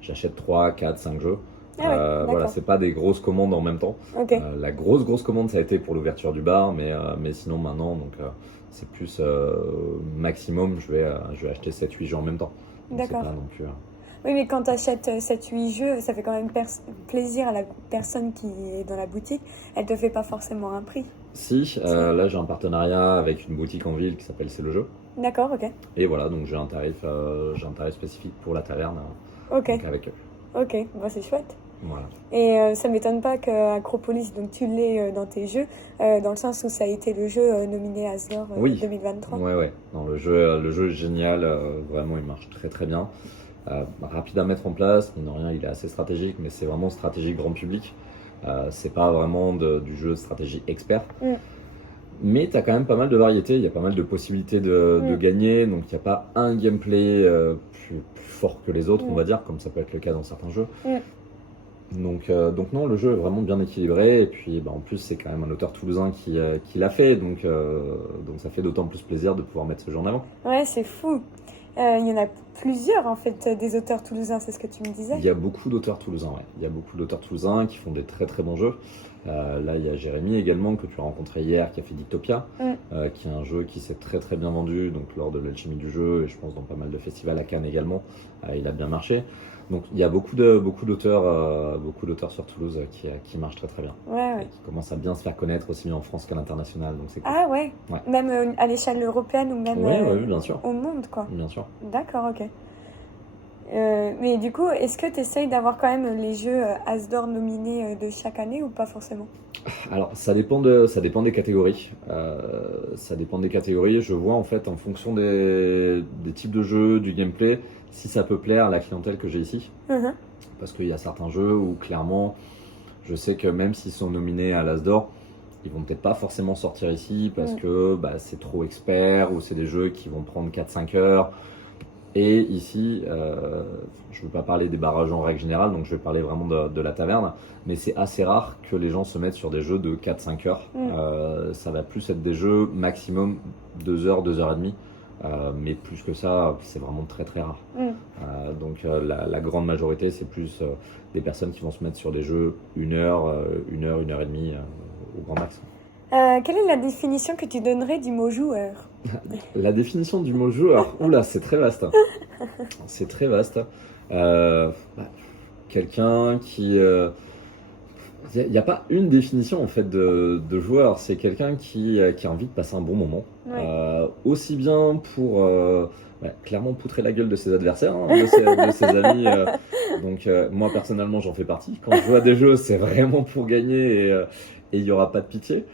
j'achète 3, 4, 5 jeux. Ah ouais, Voilà, d'accord. c'est pas des grosses commandes en même temps. Ok, La grosse commande, ça a été pour l'ouverture du bar, mais sinon maintenant, donc c'est plus maximum, je vais acheter 7-8 jeux en même temps. Donc c'est d'accord. pas non plus. Oui, mais quand tu achètes 7-8 jeux, ça fait quand même plaisir à la personne qui est dans la boutique. Elle te fait pas forcément un prix. Si, là j'ai un partenariat avec une boutique en ville qui s'appelle C'est le jeu. D'accord, ok. Et voilà, donc j'ai un tarif spécifique pour la taverne, Ok, donc avec eux. ok. Bon, c'est chouette. Voilà. Et ça m'étonne pas que Acropolis, donc tu l'aies dans tes jeux, dans le sens où ça a été le jeu nominé à Asdor Oui. 2023. Ouais. Non, le jeu est génial, vraiment il marche très très bien. Rapide à mettre en place, mine de rien il est assez stratégique, mais c'est vraiment stratégie grand public. C'est pas vraiment du jeu de stratégie expert. Mm. Mais tu as quand même pas mal de variétés, il y a pas mal de possibilités de gagner, donc il n'y a pas un gameplay plus fort que les autres, on va dire, comme ça peut être le cas dans certains jeux. Donc non, le jeu est vraiment bien équilibré, et puis en plus c'est quand même un auteur toulousain qui l'a fait, donc ça fait d'autant plus plaisir de pouvoir mettre ce jeu en avant. Ouais, c'est fou. Il y en a plusieurs en fait des auteurs toulousains, c'est ce que tu me disais. Il y a beaucoup d'auteurs toulousains, ouais. Il y a beaucoup d'auteurs toulousains qui font des très très bons jeux. Là, il y a Jérémy également, que tu as rencontré hier, qui a fait Dictopia, qui est un jeu qui s'est très très bien vendu donc lors de l'Alchimie du jeu, et je pense dans pas mal de festivals à Cannes également. Il a bien marché. Donc il y a beaucoup d'auteurs sur Toulouse qui marchent très très bien. Ouais. Et qui commencent à bien se faire connaître aussi bien en France qu'à l'international, donc c'est cool. Ah ouais, Ouais. Même à l'échelle européenne ou même Ouais, bien sûr. au monde, quoi. Bien sûr. D'accord, ok. Mais du coup, est-ce que tu essayes d'avoir quand même les jeux As d'or nominés de chaque année ou pas forcément? Alors, ça dépend des catégories. Ça dépend des catégories. Je vois en fait en fonction des types de jeux, du gameplay, si ça peut plaire à la clientèle que j'ai ici. Mhm. Parce qu'il y a certains jeux où clairement, je sais que même s'ils sont nominés à l'As d'or, ils vont peut-être pas forcément sortir ici parce que c'est trop expert ou c'est des jeux qui vont prendre 4-5 heures. Et ici, je ne veux pas parler des barrages en règle générale, donc je vais parler vraiment de la taverne, mais c'est assez rare que les gens se mettent sur des jeux de 4-5 heures. Ça va plus être des jeux maximum 2 heures, 2 heures et demie, mais plus que ça, c'est vraiment très très rare. Donc la grande majorité, c'est plus des personnes qui vont se mettre sur des jeux 1 heure, 1 heure, 1 heure et demie au grand max. Quelle est la définition que tu donnerais du mot joueur? La définition du mot joueur, oula, c'est très vaste. C'est très vaste. Bah, quelqu'un qui... Il n'y a pas une définition en fait de joueur, c'est quelqu'un qui a envie de passer un bon moment. Ouais. Aussi bien pour clairement poutrer la gueule de ses adversaires, hein, de ses amis. Donc moi personnellement j'en fais partie. Quand je joue à des jeux, c'est vraiment pour gagner et il n'y aura pas de pitié.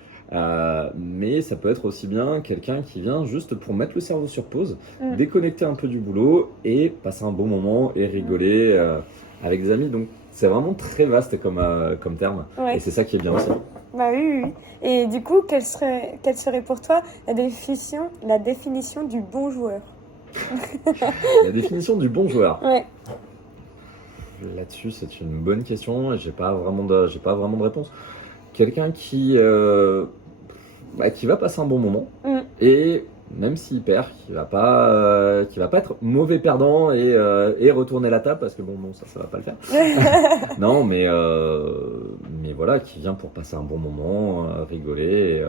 Mais ça peut être aussi bien quelqu'un qui vient juste pour mettre le cerveau sur pause, déconnecter un peu du boulot et passer un bon moment et rigoler avec des amis. Donc c'est vraiment très vaste comme terme. Ouais. Et c'est ça qui est bien aussi. Bah oui, oui. Et du coup, quelle serait pour toi la définition du bon joueur? La définition du bon joueur. Ouais. Là-dessus, c'est une bonne question et j'ai pas vraiment de réponse. Quelqu'un qui va passer un bon moment et même s'il perd, qui va pas être mauvais perdant et retourner la table parce que bon ça va pas le faire. Non, mais voilà, qui vient pour passer un bon moment, rigoler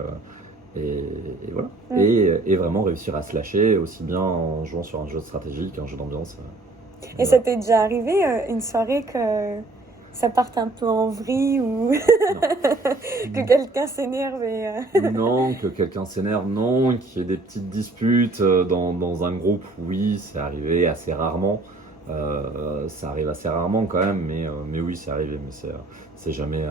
et voilà. Et vraiment réussir à se lâcher aussi bien en jouant sur un jeu stratégique, un jeu d'ambiance. Et ça t'est déjà arrivé une soirée que ça parte un peu en vrille ou que quelqu'un s'énerve Non, que quelqu'un s'énerve, non, qu'il y ait des petites disputes dans un groupe, oui, c'est arrivé assez rarement. Ça arrive assez rarement quand même, mais oui, c'est arrivé, mais c'est jamais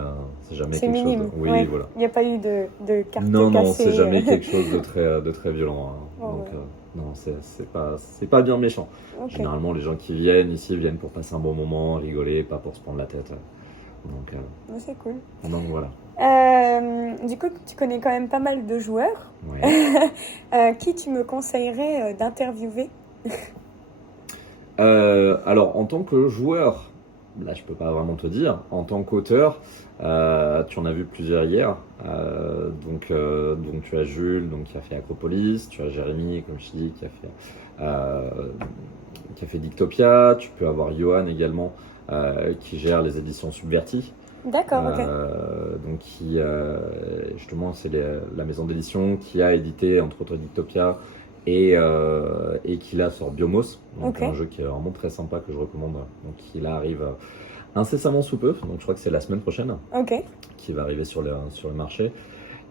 quelque minime. chose. Oui, ouais. voilà. Il n'y a pas eu de carte Non, cassée. c'est jamais quelque chose de très violent. Hein. Oh, Donc, ouais. non, c'est pas bien méchant. Okay. Généralement, les gens qui viennent ici viennent pour passer un bon moment, rigoler, pas pour se prendre la tête. Donc, c'est cool. Donc voilà. Du coup, tu connais quand même pas mal de joueurs. Ouais. Qui tu me conseillerais d'interviewer? Alors, en tant que joueur, là je peux pas vraiment te dire. En tant qu'auteur, tu en as vu plusieurs hier. Donc tu as Jules, donc, qui a fait Acropolis. Tu as Jérémy, comme je dis, qui a fait Dictopia. Tu peux avoir Johan également, qui gère les éditions Subverti. D'accord, ok. Donc justement, c'est la maison d'édition qui a édité entre autres Dictopia et qui là sort Biomos, donc un jeu qui est vraiment très sympa que je recommande. Donc qui là arrive incessamment sous peu, donc je crois que c'est la semaine prochaine qui va arriver sur le marché.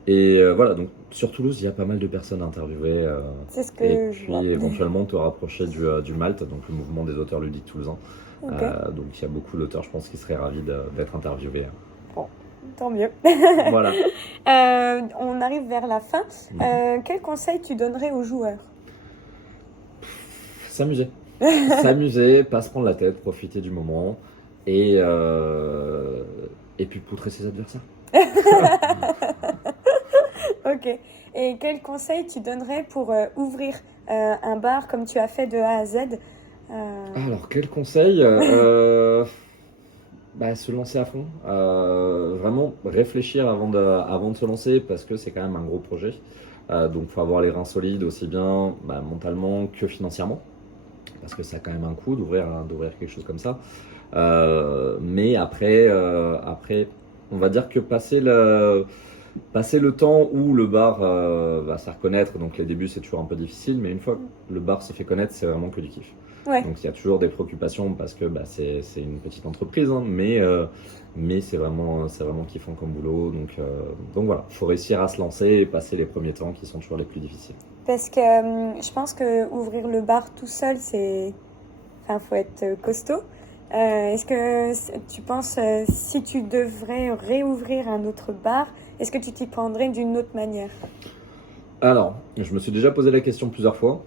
Et voilà, donc sur Toulouse, il y a pas mal de personnes à interviewer. C'est ce que et je puis vois. éventuellement te rapprocher du Malte, donc le mouvement des auteurs ludiques toulousains. Donc il y a beaucoup d'auteurs, je pense, qui seraient ravis d'être interviewés. Bon, tant mieux. Voilà. On arrive vers la fin. Quel conseil tu donnerais aux joueurs? S'amuser. S'amuser, pas se prendre la tête, profiter du moment et puis poutrer ses adversaires. Ok. Et quel conseil tu donnerais pour ouvrir un bar comme tu as fait de A à Z? Alors, quel conseil? Se lancer à fond. Vraiment réfléchir avant de se lancer parce que c'est quand même un gros projet. Donc, il faut avoir les reins solides aussi bien mentalement que financièrement. Parce que ça a quand même un coût d'ouvrir quelque chose comme ça. Mais après, on va dire que passer le temps où le bar va se faire connaître, donc les débuts c'est toujours un peu difficile, mais une fois que le bar se fait connaître, c'est vraiment que du kiff. Ouais. Donc il y a toujours des préoccupations parce que c'est une petite entreprise, hein, mais c'est vraiment kiffant comme boulot. Donc voilà, il faut réussir à se lancer et passer les premiers temps qui sont toujours les plus difficiles. Parce que je pense que ouvrir le bar tout seul, enfin, faut être costaud. Est-ce que tu penses, si tu devrais réouvrir un autre bar, est-ce que tu t'y prendrais d'une autre manière? Alors, je me suis déjà posé la question plusieurs fois.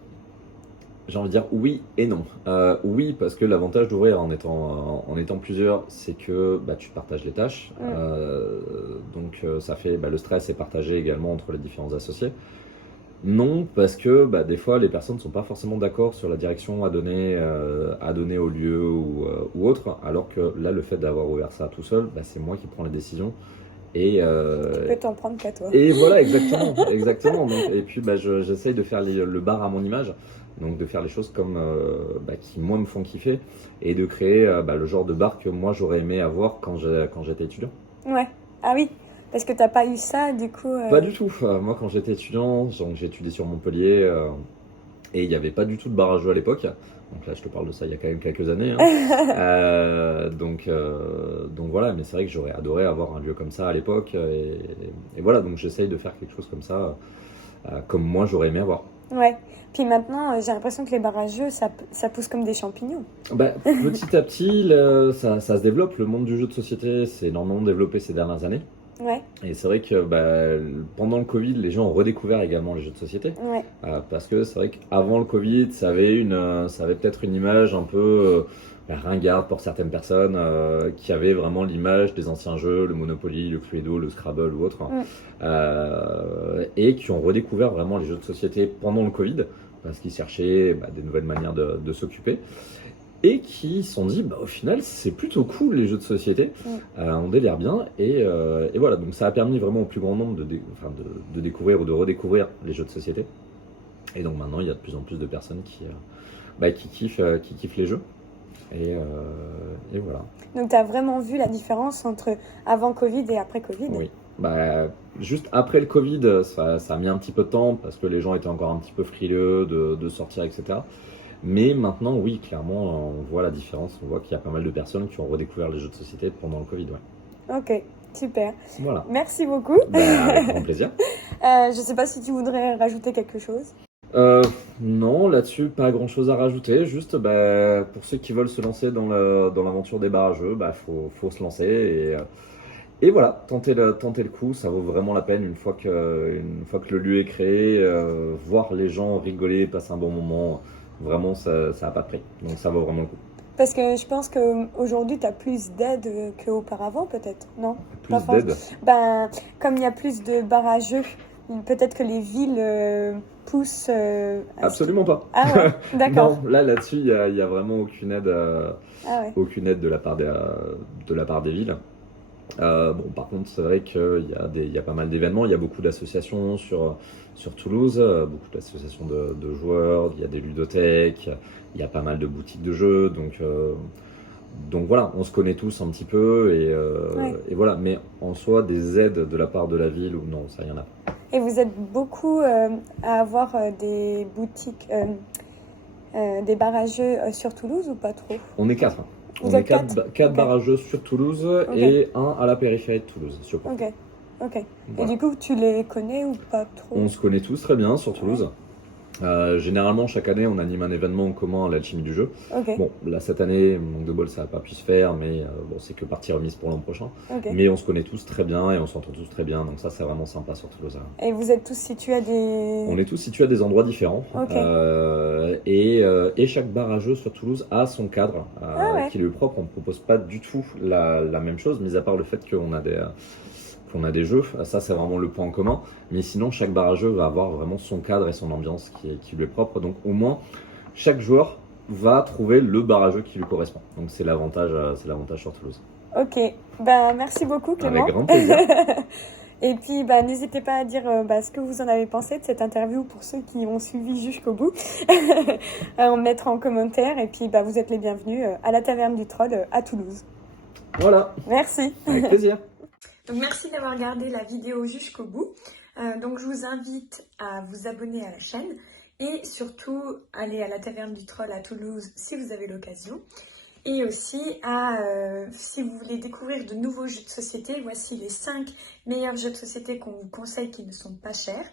J'ai envie de dire oui et non. Oui, parce que l'avantage d'ouvrir en étant plusieurs, c'est que bah, tu partages les tâches. Donc ça fait le stress est partagé également entre les différents associés. Non, parce que bah, des fois les personnes ne sont pas forcément d'accord sur la direction à donner au lieu ou autre, alors que là le fait d'avoir ouvert ça tout seul, bah, c'est moi qui prends les décisions. Et, Tu peux t'en prendre qu'à toi. et voilà, exactement, exactement. Donc, et puis bah, j'essaye de faire le bar à mon image, donc de faire les choses comme qui moi me font kiffer et de créer le genre de bar que moi j'aurais aimé avoir quand j'étais étudiant. Ouais. Ah oui, parce que t'as pas eu ça, du coup. Pas du tout. Moi quand j'étais étudiant, donc j'ai étudié sur Montpellier et il n'y avait pas du tout de bar à jeu à l'époque. Donc là je te parle de ça il y a quand même quelques années. Donc voilà, mais c'est vrai que j'aurais adoré avoir un lieu comme ça à l'époque et voilà, donc j'essaye de faire quelque chose comme ça, comme moi j'aurais aimé avoir. Ouais. Puis maintenant, j'ai l'impression que les bars à jeux, ça pousse comme des champignons. Petit à petit, ça se développe. Le monde du jeu de société s'est énormément développé ces dernières années. Ouais, Et c'est vrai que pendant le Covid, les gens ont redécouvert également les jeux de société. ouais. Parce que c'est vrai qu'avant le Covid, ça avait peut-être une image un peu ringarde pour certaines personnes qui avaient vraiment l'image des anciens jeux, le Monopoly, le Cluedo, le Scrabble ou autre, et qui ont redécouvert vraiment les jeux de société pendant le Covid, parce qu'ils cherchaient des nouvelles manières de s'occuper. Et qui se sont dit, au final, c'est plutôt cool les jeux de société, on délire bien, et voilà, donc ça a permis vraiment au plus grand nombre de découvrir ou de redécouvrir les jeux de société. Et donc maintenant, il y a de plus en plus de personnes qui kiffent les jeux, et voilà. Donc, tu as vraiment vu la différence entre avant Covid et après Covid? Oui. Juste après le Covid, ça a mis un petit peu de temps, parce que les gens étaient encore un petit peu frileux de sortir, etc. Mais maintenant, oui, clairement, on voit la différence. On voit qu'il y a pas mal de personnes qui ont redécouvert les jeux de société pendant le Covid. Ouais. Ok, super. Voilà. Merci beaucoup. Avec grand plaisir. Je sais pas si tu voudrais rajouter quelque chose. Non, là-dessus, pas grand-chose à rajouter. Juste, pour ceux qui veulent se lancer dans l'aventure des bars à jeux, faut se lancer et voilà, tenter le coup. Ça vaut vraiment la peine une fois que le lieu est créé, voir les gens rigoler, passer un bon moment. Vraiment, ça n'a pas de prix. Donc ça vaut vraiment le coup. Parce que je pense qu'aujourd'hui, tu as plus d'aide qu'auparavant, peut-être, non? Plus d'aide? Comme il y a plus de bars à jeux, peut-être que les villes poussent. Absolument pas. Ah ouais, d'accord. Non, là-dessus, il y a vraiment aucune aide, aucune aide de la part des villes. Par contre, c'est vrai qu'il y a pas mal d'événements. Il y a beaucoup d'associations sur Toulouse, beaucoup d'associations de joueurs. Il y a des ludothèques. Il y a pas mal de boutiques de jeux. Donc voilà, on se connaît tous un petit peu et voilà. Mais en soi, des aides de la part de la ville, ou non, ça, il y en a pas. Et vous êtes beaucoup à avoir des boutiques, des bars à jeux sur Toulouse ou pas trop? On est 4. Vous On est êtes 4 bars à jeux sur Toulouse et un à la périphérie de Toulouse, sur Pau. Ok. Et Voilà. du coup, tu les connais ou pas trop? On se connaît tous très bien sur Toulouse. Généralement, chaque année, on anime un événement en commun à l'Alchimie du jeu. Ok. Bon, là, cette année, manque de bol, ça n'a pas pu se faire, mais c'est que partie remise pour l'an prochain. Ok. Mais on se connaît tous très bien et on s'entend tous très bien, donc ça, c'est vraiment sympa sur Toulouse. Et vous êtes tous situés à des... On est tous situés à des endroits différents. Ok. Et chaque bar à jeu sur Toulouse a son cadre qui lui est propre. On ne propose pas du tout la même chose, mis à part le fait qu'on a des jeux. Ça, c'est vraiment le point en commun. Mais sinon, chaque bar à jeu va avoir vraiment son cadre et son ambiance qui lui est propre. Donc au moins, chaque joueur va trouver le bar à jeu qui lui correspond. Donc c'est l'avantage sur Toulouse. Ok. Merci beaucoup, Clément. Avec grand plaisir. Et puis, n'hésitez pas à dire ce que vous en avez pensé de cette interview pour ceux qui ont suivi jusqu'au bout. À en mettre en commentaire. Et puis, vous êtes les bienvenus à la Taverne du Troll à Toulouse. Voilà. Merci. Avec plaisir. Donc, merci d'avoir regardé la vidéo jusqu'au bout. Donc, je vous invite à vous abonner à la chaîne et surtout aller à la Taverne du Troll à Toulouse si vous avez l'occasion. Et aussi, si vous voulez découvrir de nouveaux jeux de société, voici les 5 meilleurs jeux de société qu'on vous conseille qui ne sont pas chers.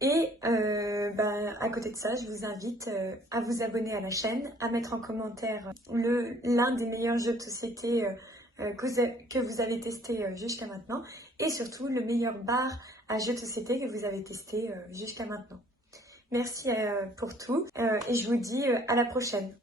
Et à côté de ça, je vous invite à vous abonner à la chaîne, à mettre en commentaire l'un des meilleurs jeux de société que vous avez testé jusqu'à maintenant, et surtout le meilleur bar à jeux de société que vous avez testé jusqu'à maintenant. Merci pour tout et je vous dis à la prochaine.